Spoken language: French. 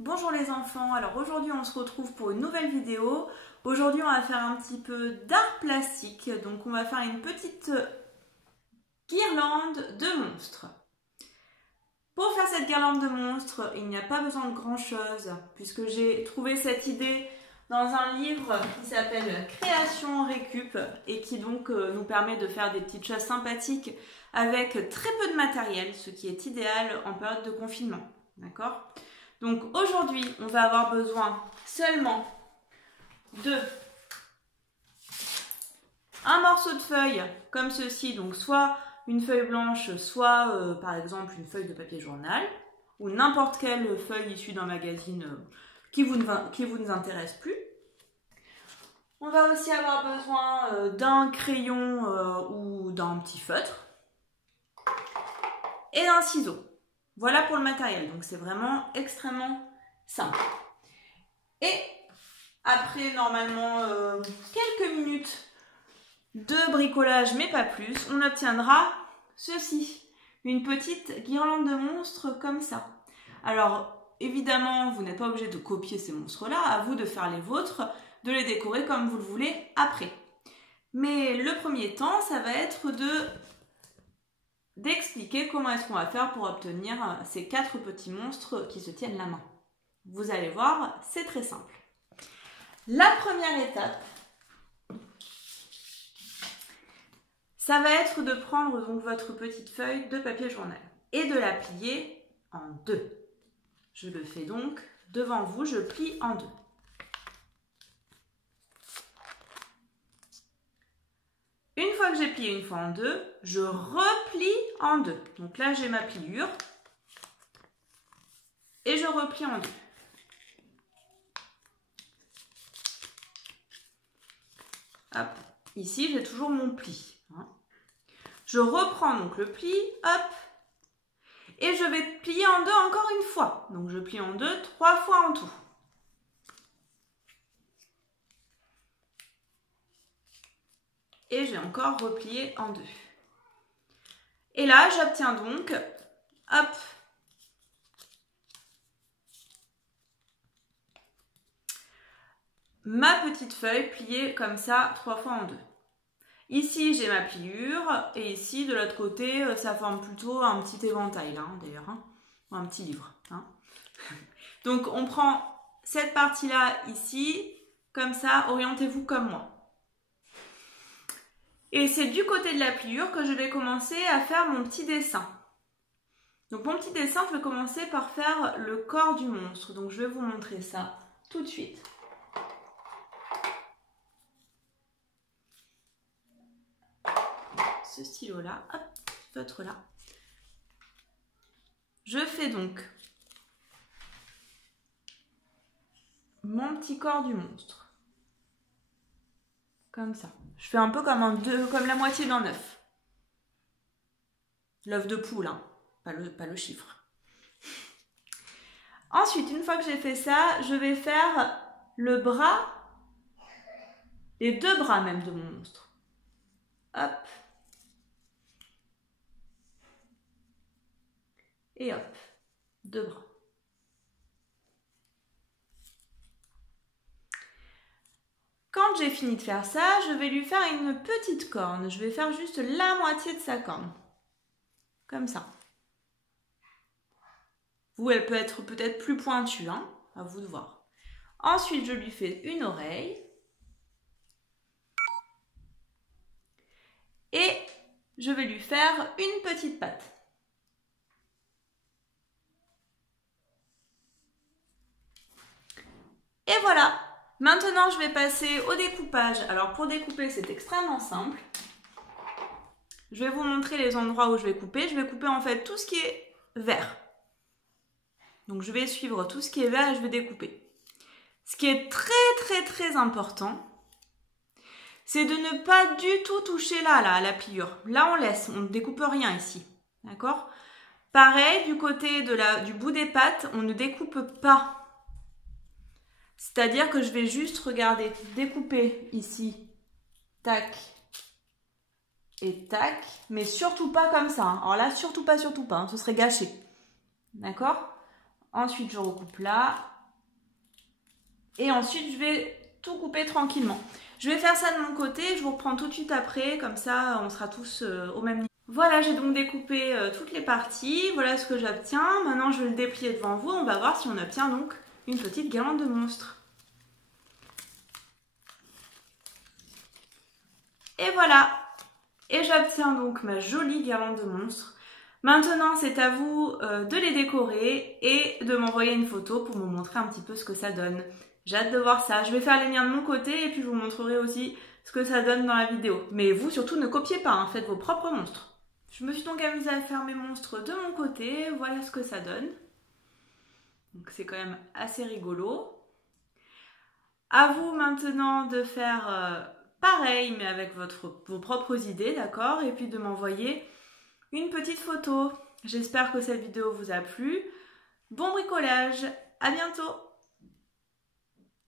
Bonjour les enfants, alors aujourd'hui on se retrouve pour une nouvelle vidéo. Aujourd'hui on va faire un petit peu d'art plastique, donc on va faire une petite guirlande de monstres. Pour faire cette guirlande de monstres, il n'y a pas besoin de grand chose, puisque j'ai trouvé cette idée dans un livre qui s'appelle Création Récup et qui donc nous permet de faire des petites choses sympathiques avec très peu de matériel, ce qui est idéal en période de confinement. D'accord ? Donc aujourd'hui, on va avoir besoin seulement de un morceau de feuille comme ceci, donc soit une feuille blanche, soit par exemple une feuille de papier journal, ou n'importe quelle feuille issue d'un magazine qui vous ne intéresse plus. On va aussi avoir besoin d'un crayon ou d'un petit feutre et d'un ciseau. Voilà pour le matériel, donc c'est vraiment extrêmement simple. Et après normalement quelques minutes de bricolage, mais pas plus, on obtiendra ceci, une petite guirlande de monstres comme ça. Alors évidemment, vous n'êtes pas obligé de copier ces monstres-là, à vous de faire les vôtres, de les décorer comme vous le voulez après. Mais le premier temps, ça va être d'expliquer comment est-ce qu'on va faire pour obtenir ces 4 petits monstres qui se tiennent la main. Vous allez voir, c'est très simple. La première étape, ça va être de prendre donc votre petite feuille de papier journal et de la plier en 2. Je le fais donc devant vous, je plie en 2. Une fois que j'ai plié une fois en 2, je replie en 2. Donc là, j'ai ma pliure et je replie en 2. Hop, ici, j'ai toujours mon pli. Je reprends donc le pli, hop, et je vais plier en 2 encore une fois. Donc je plie en 2, 3 fois en tout. Et j'ai encore replié en 2. Et là, j'obtiens donc, hop, ma petite feuille pliée comme ça, 3 fois en 2. Ici, j'ai ma pliure, et ici, de l'autre côté, ça forme plutôt un petit éventail, là, d'ailleurs, hein, ou un petit livre. Hein. Donc, on prend cette partie-là, ici, comme ça, orientez-vous comme moi. Et c'est du côté de la pliure que je vais commencer à faire mon petit dessin. Donc, mon petit dessin, je vais commencer par faire le corps du monstre. Donc, je vais vous montrer ça tout de suite. Ce stylo-là, hop, feutre-là. Je fais donc mon petit corps du monstre. Comme ça. Je fais un peu comme, comme la moitié d'un œuf. L'œuf de poule, hein, pas le chiffre. Ensuite, une fois que j'ai fait ça, je vais faire le bras, les 2 bras même de mon monstre. Hop. Et hop, 2 bras. Quand j'ai fini de faire ça, je vais lui faire une petite corne. Je vais faire juste la moitié de sa corne. Comme ça. Vous, elle peut être peut-être plus pointue, hein, à vous de voir. Ensuite, je lui fais une oreille. Et je vais lui faire une petite patte. Et voilà. Maintenant, je vais passer au découpage. Alors, pour découper, c'est extrêmement simple. Je vais vous montrer les endroits où je vais couper. Je vais couper en fait tout ce qui est vert. Donc, je vais suivre tout ce qui est vert et je vais découper. Ce qui est très important, c'est de ne pas du tout toucher là, à la pliure. Là, on laisse, on ne découpe rien ici. D'accord ? Pareil, du côté du bout des pattes, on ne découpe pas. C'est-à-dire que je vais juste, regarder, découper ici, tac et tac, mais surtout pas comme ça. Hein. Alors là, surtout pas, hein, ce serait gâché. D'accord ? Ensuite, je recoupe là. Et ensuite, je vais tout couper tranquillement. Je vais faire ça de mon côté, je vous reprends tout de suite après, comme ça on sera tous au même niveau. Voilà, j'ai donc découpé toutes les parties, voilà ce que j'obtiens. Maintenant je vais le déplier devant vous, on va voir si on obtient donc une petite guirlande de monstre. Et voilà, et j'obtiens donc ma jolie guirlande de monstre. Maintenant c'est à vous de les décorer et de m'envoyer une photo pour me montrer un petit peu ce que ça donne. J'ai hâte de voir ça. Je vais faire les miens de mon côté et puis je vous montrerai aussi ce que ça donne dans la vidéo. Mais vous, surtout, ne copiez pas, hein, faites vos propres monstres. Je me suis donc amusée à faire mes monstres de mon côté. Voilà ce que ça donne. Donc c'est quand même assez rigolo. À vous maintenant de faire pareil, mais avec vos propres idées, d'accord? Et puis de m'envoyer une petite photo. J'espère que cette vidéo vous a plu. Bon bricolage, à bientôt!